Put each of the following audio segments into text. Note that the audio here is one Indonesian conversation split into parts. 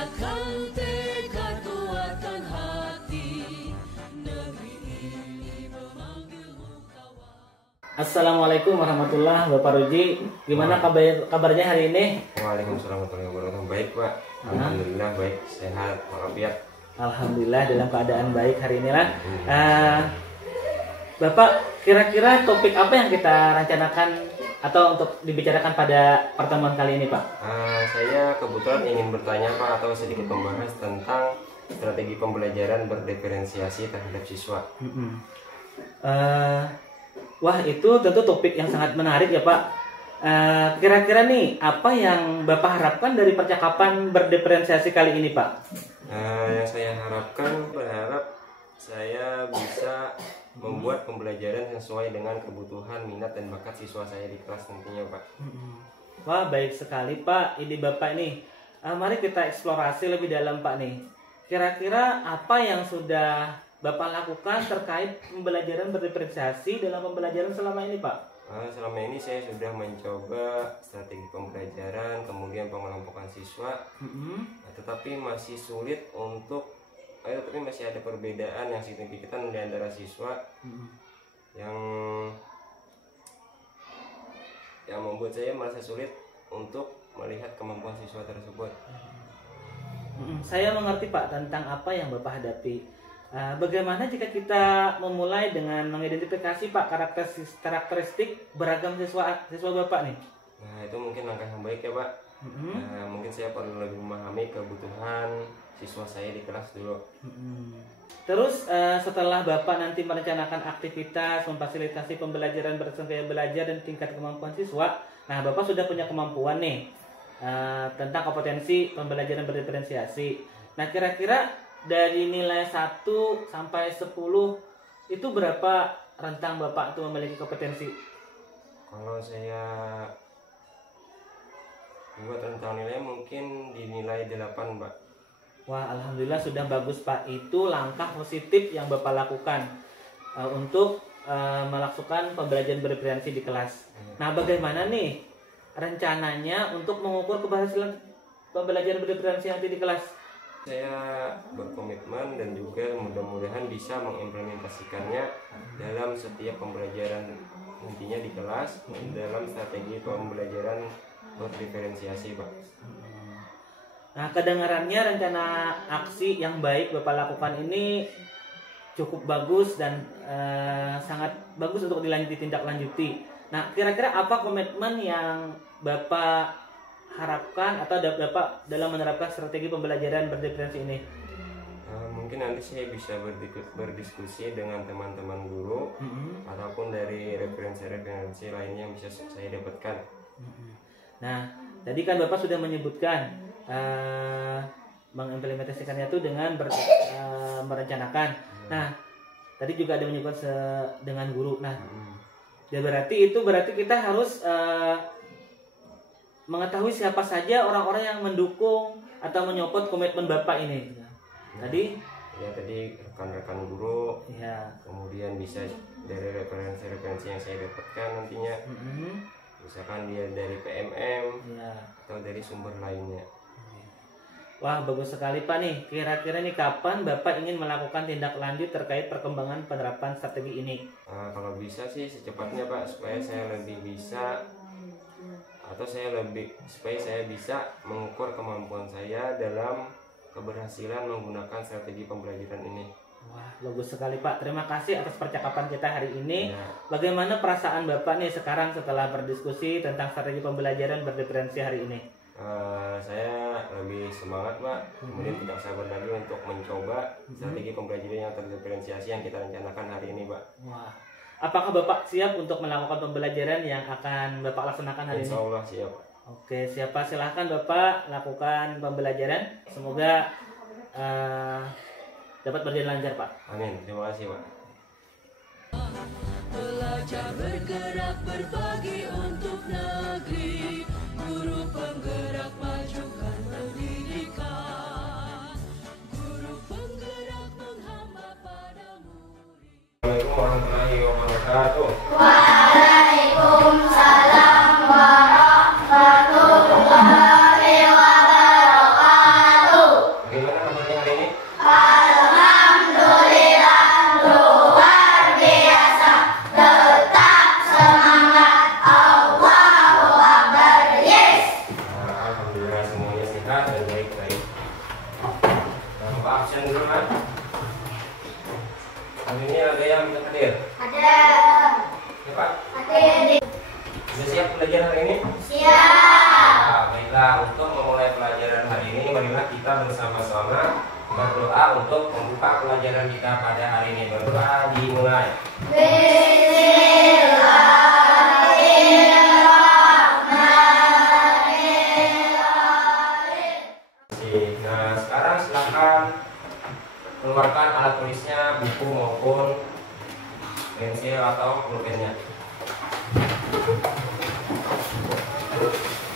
Kuatkan tekad, kuatkan hati, negeri ini memanggilmu kawan. Assalamualaikum warahmatullahi wabarakatuh. Bapak Ruji, gimana kabarnya hari ini? Waalaikumsalam warahmatullahi wabarakatuh. Baik Pak, alhamdulillah baik, sehat walafiat. Alhamdulillah dalam keadaan baik hari ini lah. Bapak, kira-kira topik apa yang kita rencanakan atau untuk dibicarakan pada pertemuan kali ini, Pak? Saya kebetulan ingin bertanya Pak, atau sedikit membahas tentang strategi pembelajaran berdiferensiasi terhadap siswa. Wah, itu tentu topik yang sangat menarik ya, Pak. Kira-kira nih, apa yang Bapak harapkan dari percakapan berdiferensiasi kali ini, Pak? Yang saya harapkan, berharap saya bisa membuat pembelajaran sesuai dengan kebutuhan, minat, dan bakat siswa saya di kelas nantinya Pak. Wah, baik sekali Pak, ide Bapak nih. Mari kita eksplorasi lebih dalam Pak nih. Kira-kira apa yang sudah Bapak lakukan terkait pembelajaran berdiferensiasi dalam pembelajaran selama ini Pak? Selama ini saya sudah mencoba strategi pembelajaran, kemudian pengelompokan siswa, tetapi masih sulit untuk tapi masih ada perbedaan yang signifikan di antara siswa yang membuat saya merasa sulit untuk melihat kemampuan siswa tersebut. Saya mengerti Pak tentang apa yang Bapak hadapi. Bagaimana jika kita memulai dengan mengidentifikasi Pak karakteristik beragam siswa Bapak nih? Nah, itu mungkin langkah yang baik ya Pak. Mungkin saya perlu lebih memahami kebutuhan siswa saya di kelas dulu. Terus setelah Bapak nanti merencanakan aktivitas, memfasilitasi pembelajaran bersengaja belajar dan tingkat kemampuan siswa, nah Bapak sudah punya kemampuan nih tentang kompetensi pembelajaran berdiferensiasi. Nah kira-kira dari nilai 1 sampai 10 itu berapa rentang Bapak itu memiliki kompetensi? Kalau saya buat rentang nilai mungkin dinilai 8 Pak. Wah, alhamdulillah sudah bagus Pak. Itu langkah positif yang Bapak lakukan untuk melakukan pembelajaran berdiferensiasi di kelas. Nah, bagaimana nih rencananya untuk mengukur keberhasilan pembelajaran berdiferensiasi nanti di kelas? Saya berkomitmen dan juga mudah-mudahan bisa mengimplementasikannya dalam setiap pembelajaran nantinya di kelas dalam strategi pembelajaran berdiferensiasi Pak. Nah, kedengarannya rencana aksi yang baik Bapak lakukan ini cukup bagus dan sangat bagus untuk ditindaklanjuti. Nah, kira-kira apa komitmen yang Bapak harapkan atau Bapak dalam menerapkan strategi pembelajaran berdiferensiasi ini? Mungkin nanti saya bisa berdiskusi dengan teman-teman guru ataupun dari referensi-referensi lainnya yang bisa saya dapatkan. Nah, tadi kan Bapak sudah menyebutkan mengimplementasikannya itu dengan merencanakan. Nah, tadi juga ada menyebutkan dengan guru. Nah, ya berarti kita harus mengetahui siapa saja orang-orang yang mendukung atau menyokot komitmen Bapak ini. Tadi rekan-rekan guru, kemudian bisa dari referensi-referensi yang saya dapatkan nantinya, misalkan dia dari PMM atau dari sumber lainnya. Wah, bagus sekali Pak nih. Kira-kira nih kapan Bapak ingin melakukan tindak lanjut terkait perkembangan penerapan strategi ini? Kalau bisa sih secepatnya Pak, supaya saya bisa mengukur kemampuan saya dalam keberhasilan menggunakan strategi pembelajaran ini. Wah, bagus sekali Pak. Terima kasih atas percakapan kita hari ini. Bagaimana perasaan Bapak nih sekarang setelah berdiskusi tentang strategi pembelajaran berdiferensiasi hari ini? Saya lebih semangat Pak, kemudian tidak sabar lagi untuk mencoba strategi pembelajaran yang terdiferensiasi yang kita rencanakan hari ini Pak. Wah, apakah Bapak siap untuk melakukan pembelajaran yang akan Bapak laksanakan hari ini? Insya Allah siap. Oke, siapa silahkan Bapak lakukan pembelajaran. Semoga dapat berjalan lancar Pak. Amin, terima kasih Pak. Belajar bergerak berbagi untuk negeri, guru penggerak majukan pendidikan, guru penggerak menghamba pada murid. Assalamualaikum warahmatullahi wabarakatuh. Waalaikumsalam warahmatullahi wabarakatuh. absen dulu kan? Hari ini ada yang bisa hadir? Ada. Ya Pak? Hadir. Sudah siap belajar hari ini? Siap. Nah, baiklah, untuk memulai pelajaran hari ini, marilah kita bersama-sama berdoa untuk membuka pelajaran kita pada hari ini. Berdoa dimulai. Nah, sekarang silakan keluarkan alat tulisnya, buku maupun pensil atau pulpennya.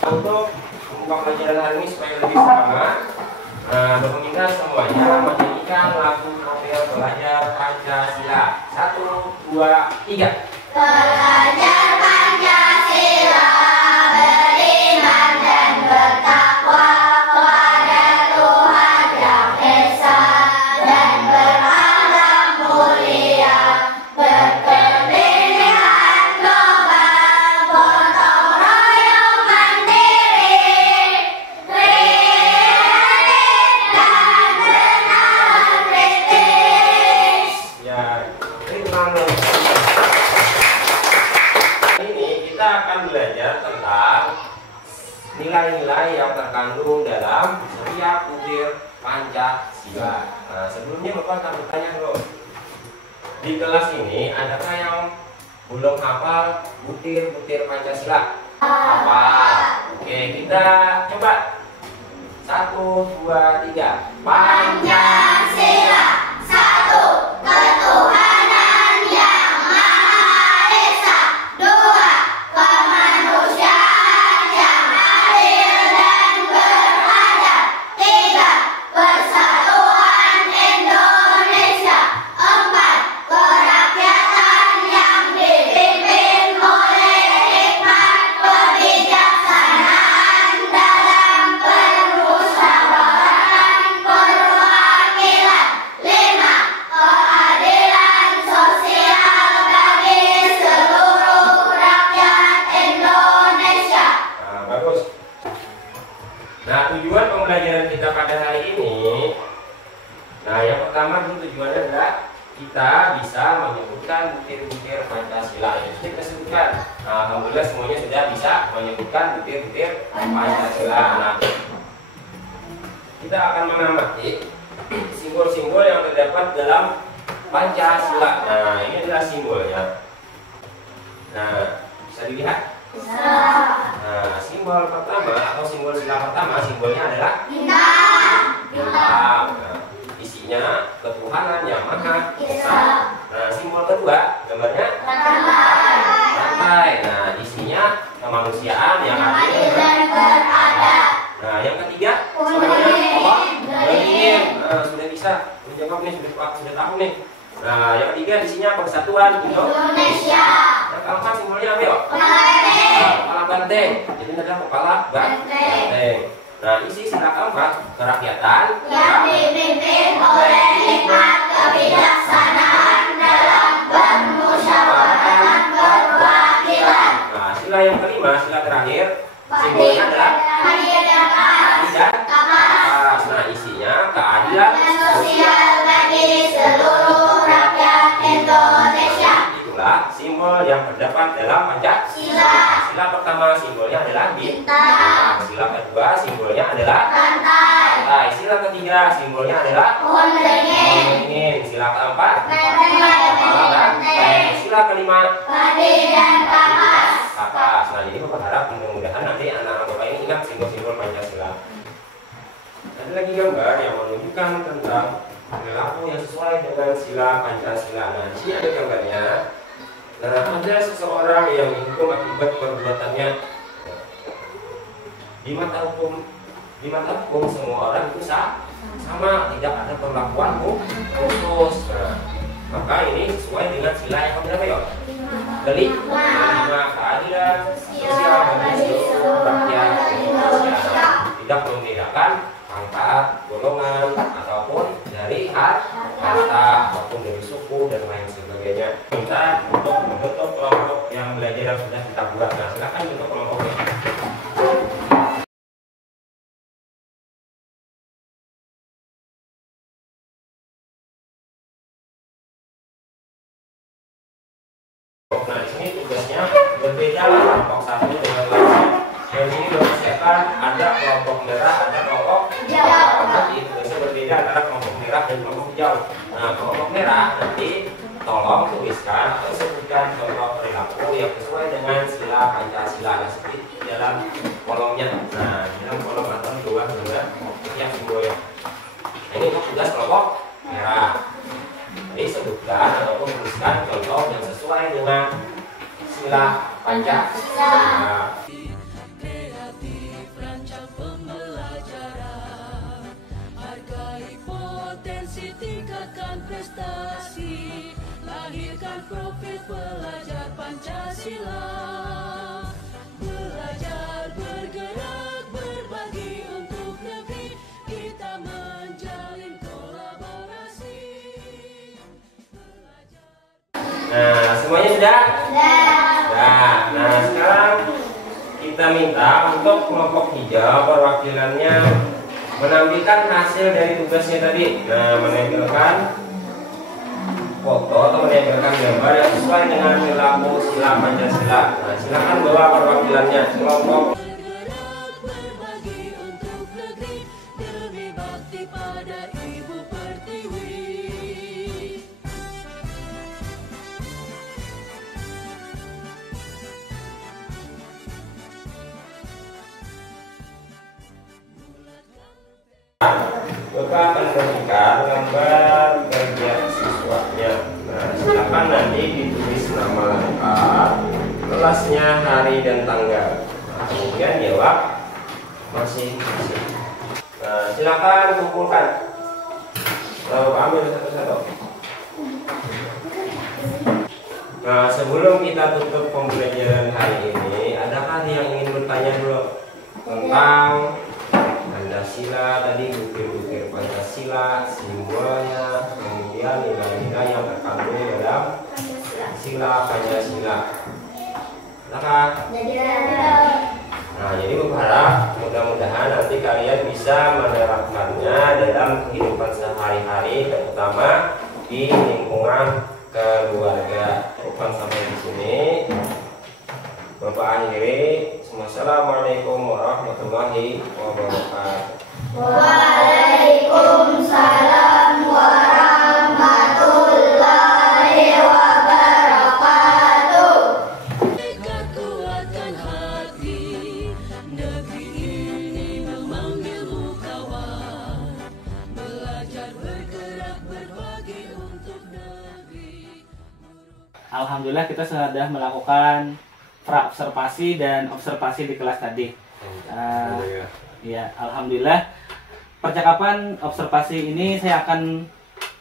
Untuk membuka pelajaran hari ini supaya lebih semangat, meminta semuanya menyanyikan lagu profil belajar Pancasila. 1, 2, 3. Belajar Pancasila, beriman dan bertakwa kepada Tuhan Yang Esa dan berakhlak mulia, berkepentingan global, gotong royong mandiri, kreatif dan benar kritis. Ya, terima kasih. Ini kita akan belajar tentang nilai-nilai yang terkandung dalam setiap butir Pancasila. Nah, sebelumnya Bapak akan bertanya dulu. Di kelas ini adakah yang belum hafal butir-butir Pancasila? Hafal. Oke, kita coba. 1, 2, 3. Pancasila, satu, ketuhanan yang Maha Esa. Dua, kemanusiaan yang adil dan beradab. Tiga, persatuan Indonesia. Empat, kerakyatan yang dipimpin oleh hikmat kebijaksanaan dalam permusyawaratan perwakilan. Lima, keadilan sosial bagi seluruh rakyat Indonesia. Nah, bagus. Nah, tujuan pembelajaran kita pada hari ini, nah yang pertama dulu tujuannya adalah kita bisa menyebutkan butir-butir Pancasila. Itu sudah kita sebutkan. Nah, alhamdulillah semuanya sudah bisa menyebutkan butir-butir Pancasila. Nah, kita akan mengamati simbol-simbol yang terdapat dalam Pancasila. Nah, ini adalah simbolnya. Nah, bisa dilihat. Nah, simbol pertama atau simbol sila pertama, simbolnya adalah Bintang. bintang. Nah, isinya ketuhanan yang Maha Esa. Nah, simbol kedua, gambarnya rantai. Nah, isinya kemanusiaan yang adil Dan beradab. Nah, yang ketiga, simbolnya apa? Beringin. Nah, sudah bisa menjawab nih, sudah tahu nih. Nah, yang ketiga isinya persatuan Indonesia. Yang keempat simbolnya apa ya? Kepala banteng. Jadi ini adalah kepala banteng. Nah, isi sila keempat kerakyatan Yang dipimpin oleh hikmat kebijaksanaan dalam permusyawaratan perwakilan. Nah, sila yang kelima, sila terakhir, simbolnya adalah Keadilan tidak kapas. Nah, isinya keadilan sosial bagi seluruh rakyat Indonesia. Itulah simbol yang terdapat dalam Pancasila. Sila pertama simbolnya adalah bintang. Sila kedua simbolnya adalah rantai. Sila ketiga simbolnya adalah Pohon beringin. Sila keempat kepala banteng. Sila kelima Keadilan kapas. kapas. Nah, jadi Bapak harap mudah-mudahan nanti anak-anak Bapak ini ingat simbol-simbol Pancasila. Ada lagi gambar yang menunjukkan tentang perilaku yang sesuai dengan sila Pancasila. Nah, di sini ada gambarnya. Nah, ada seseorang yang dihukum akibat perbuatannya. Di mata hukum semua orang itu sama, tidak ada perlakuan khusus. Nah, maka ini sesuai dengan sila yang keberapa ya? Kelima, keadilan sosial bagi seluruh rakyat Indonesia. Tidak membedakan pangkat, golongan, ataupun dari harta, ataupun dari suku dan lain sebagainya. Kita untuk membentuk kelompok yang belajar yang sudah kita buat. Nah, silakan bentuk kelompoknya. Nah, di sini tugasnya berbeda kelompok satu dengan lainnya. Yang ini mempersiapkan ada kelompok merah, ada kelompok hijau. Jadi tugasnya berbeda antara kelompok merah dan kelompok hijau. Nah, kelompok merah nanti tolong tuliskan atau sebutkan contoh perilaku yang sesuai dengan sila Pancasila. Nah, seperti dalam kolomnya. Nah, dalam kolom atau dua yang simbolnya. Ini untuk tugas kelompok merah. Jadi sebutkan ataupun tuliskan contoh yang sesuai dengan sila Pancasila. Kreatif rancang pembelajaran, hargai potensi, tingkatkan prestasi, lahirkan profil pelajar Pancasila. Belajar, bergerak, berbagi untuk negeri, kita menjalin kolaborasi. Nah, semuanya sudah? Nah, sekarang kita minta untuk kelompok hijau perwakilannya menampilkan hasil dari tugasnya tadi. Nah, menampilkan foto atau menampilkan gambar yang sesuai dengan perilaku sila Pancasila. Nah, silakan bawa perwakilannya kelompok. Bergerak, berbagi untuk negeri, demi bakti pada Ibu Pertiwi. Bapak akan memberikan gambar kerja siswanya. Nah, silakan nanti ditulis nama lengkap, kelasnya, hari dan tanggal. Nah, kemudian jawab masing-masing. Nah, silakan kumpulkan. Lalu ambil satu-satu. Nah, sebelum kita tutup pembelajaran hari ini, adakah yang ingin bertanya dulu tentang Pancasila tadi, bukir-bukir Pancasila, simbolnya, kemudian nilai-nilai yang terkandung dalam sila Pancasila. Adakah? Nah, jadi berharap mudah-mudahan nanti kalian bisa menerapkannya dalam kehidupan sehari-hari, terutama di lingkungan keluarga. Bukan sampai di sini. Bapak akhiri. Wassalamualaikum warahmatullahi wabarakatuh. Waalaikumsalam warahmatullahi wabarakatuh. Mereka kuatkan hati, negeri ini memanggilmu kawan. Belajar, bergerak, berbagi untuk negeri. Alhamdulillah kita sudah melakukan pra-observasi dan observasi di kelas tadi. Ya, alhamdulillah. Percakapan observasi ini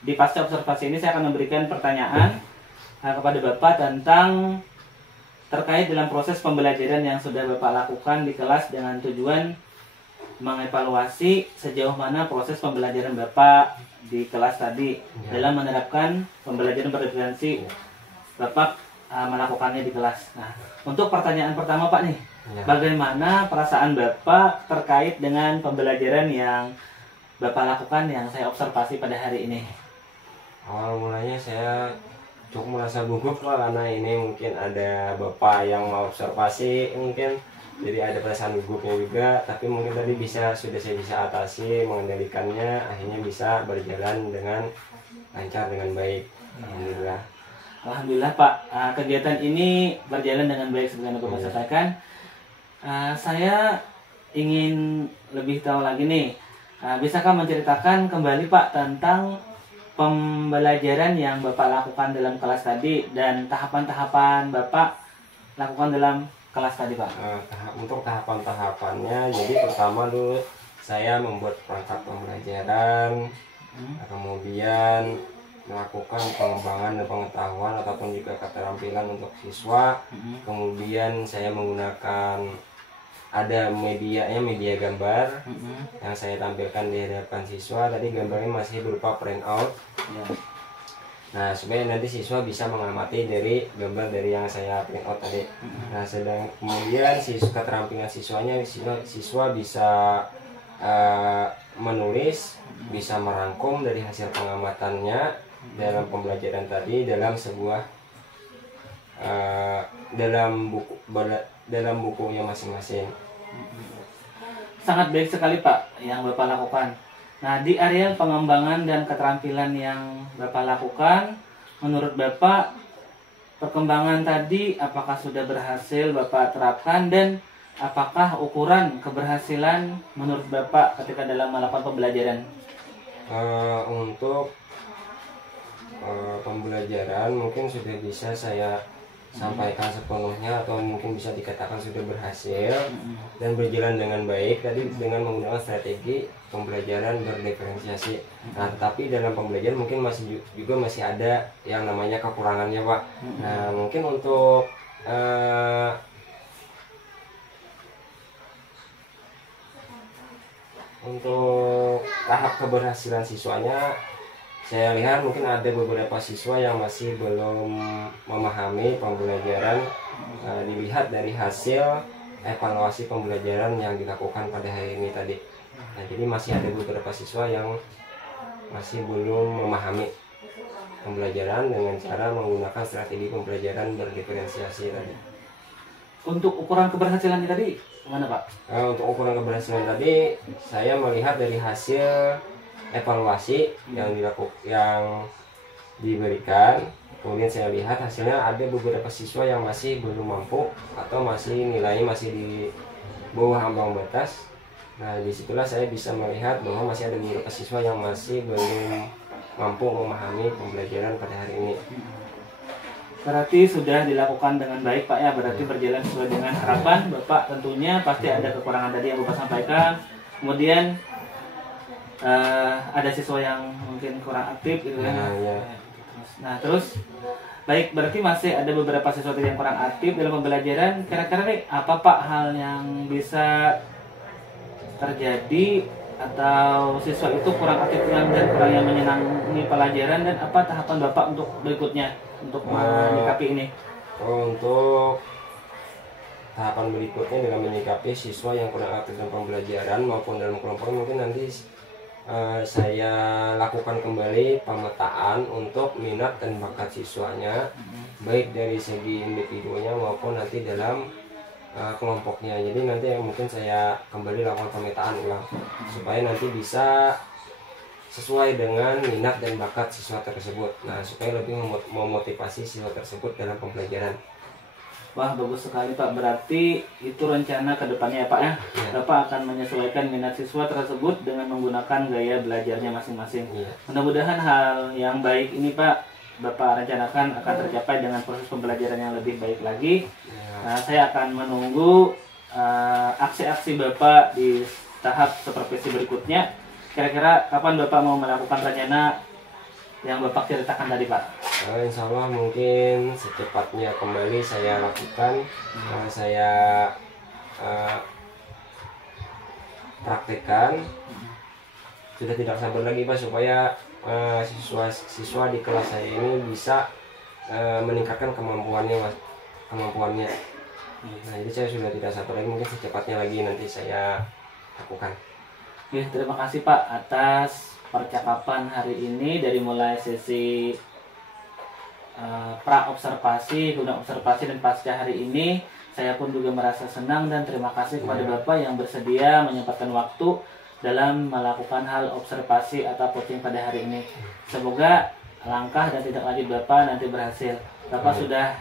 di pasca observasi ini saya akan memberikan pertanyaan kepada Bapak tentang terkait dalam proses pembelajaran yang sudah Bapak lakukan di kelas dengan tujuan mengevaluasi sejauh mana proses pembelajaran Bapak di kelas tadi dalam menerapkan pembelajaran berefleksi Bapak melakukannya di kelas. Nah, untuk pertanyaan pertama Pak nih, bagaimana perasaan Bapak terkait dengan pembelajaran yang Bapak lakukan yang saya observasi pada hari ini? Awal mulanya saya cukup merasa gugup lah, karena ini mungkin ada Bapak yang mau observasi, mungkin jadi ada perasaan gugupnya juga, tapi mungkin tadi sudah saya bisa atasi, mengendalikannya, akhirnya bisa berjalan dengan lancar, dengan baik. Alhamdulillah. Alhamdulillah Pak, kegiatan ini berjalan dengan baik seperti yang Bapak sampaikan. Saya ingin lebih tahu lagi nih, bisakah menceritakan kembali Pak tentang pembelajaran yang Bapak lakukan dalam kelas tadi dan tahapan-tahapan Bapak lakukan dalam kelas tadi Pak? Untuk tahapan-tahapannya, jadi pertama dulu saya membuat perangkat pembelajaran, kemudian melakukan pengembangan dan pengetahuan ataupun juga keterampilan untuk siswa. Kemudian saya menggunakan ada media gambar yang saya tampilkan di hadapan siswa. Tadi gambarnya masih berupa printout. Nah, supaya nanti siswa bisa mengamati dari gambar dari yang saya printout tadi. Nah, kemudian keterampilan siswanya, siswa bisa menulis, bisa merangkum dari hasil pengamatannya dalam pembelajaran tadi dalam sebuah dalam bukunya masing-masing. Sangat baik sekali Pak yang Bapak lakukan. Nah, di area pengembangan dan keterampilan yang Bapak lakukan, menurut Bapak perkembangan tadi apakah sudah berhasil Bapak terapkan, dan apakah ukuran keberhasilan menurut Bapak ketika dalam melakukan pembelajaran? Untuk pembelajaran mungkin sudah bisa saya sampaikan sepenuhnya, atau mungkin bisa dikatakan sudah berhasil dan berjalan dengan baik tadi dengan menggunakan strategi pembelajaran berdiferensiasi. Nah, tetapi dalam pembelajaran mungkin masih ada yang namanya kekurangannya, Pak. Nah, mungkin untuk tahap keberhasilan siswanya, saya lihat mungkin ada beberapa siswa yang masih belum memahami pembelajaran, dilihat dari hasil evaluasi pembelajaran yang dilakukan pada hari ini tadi. Nah, jadi masih ada beberapa siswa yang masih belum memahami pembelajaran dengan cara menggunakan strategi pembelajaran berdiferensiasi tadi. Untuk ukuran keberhasilan tadi gimana Pak? Untuk ukuran keberhasilan tadi, saya melihat dari hasil evaluasi yang diberikan, kemudian saya lihat hasilnya ada beberapa siswa yang masih belum mampu atau nilainya masih di bawah ambang batas. Nah, disitulah saya bisa melihat bahwa masih ada beberapa siswa yang masih belum mampu memahami pembelajaran pada hari ini. Berarti sudah dilakukan dengan baik Pak ya, berarti berjalan sesuai dengan harapan Bapak. Tentunya pasti ada kekurangan tadi yang Bapak sampaikan, kemudian ada siswa yang mungkin kurang aktif gitu kan. Nah, terus baik, berarti masih ada beberapa siswa yang kurang aktif dalam pembelajaran. Kira-kira nih apa Pak hal yang bisa terjadi atau siswa itu kurang aktif dan kurang yang menyenangi pelajaran, dan apa tahapan Bapak untuk berikutnya untuk menyikapi ini? Untuk tahapan berikutnya dalam menyikapi siswa yang kurang aktif dalam pembelajaran maupun dalam kelompok, mungkin nanti saya lakukan kembali pemetaan untuk minat dan bakat siswanya, baik dari segi individunya maupun nanti dalam kelompoknya. Jadi nanti mungkin saya kembali lakukan pemetaan ulang supaya nanti bisa sesuai dengan minat dan bakat siswa tersebut. Nah, supaya lebih memotivasi siswa tersebut dalam pembelajaran. Wah, bagus sekali Pak. Berarti itu rencana ke depannya ya Pak ya. Bapak akan menyesuaikan minat siswa tersebut dengan menggunakan gaya belajarnya masing-masing. Mudah-mudahan hal yang baik ini Pak Bapak rencanakan akan tercapai dengan proses pembelajaran yang lebih baik lagi. Nah, saya akan menunggu aksi-aksi Bapak di tahap supervisi berikutnya. Kira-kira kapan Bapak mau melakukan rencana yang Bapak ceritakan tadi Pak? Insya Allah mungkin secepatnya kembali saya lakukan, saya praktekkan. Sudah tidak sabar lagi Pak supaya siswa di kelas saya ini bisa meningkatkan kemampuannya. Nah, jadi saya sudah tidak sabar lagi, mungkin secepatnya lagi nanti saya lakukan. Oke, terima kasih Pak atas percakapan hari ini, dari mulai sesi pra observasi, guna observasi, dan pasca hari ini. Saya pun juga merasa senang dan terima kasih kepada Bapak yang bersedia menyempatkan waktu dalam melakukan hal observasi atau coaching pada hari ini. Semoga langkah dan tindak lanjut Bapak nanti berhasil. Bapak sudah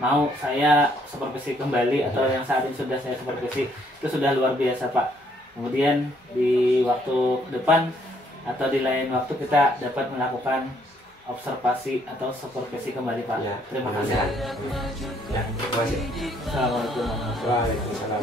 mau saya supervisi kembali, atau yang saat ini sudah saya supervisi, itu sudah luar biasa Pak. Kemudian di waktu depan atau di lain waktu kita dapat melakukan observasi atau supervisi kembali Pak. Terima kasih. Terima kasih. Assalamualaikum warahmatullahi wabarakatuh. Waalaikumsalam.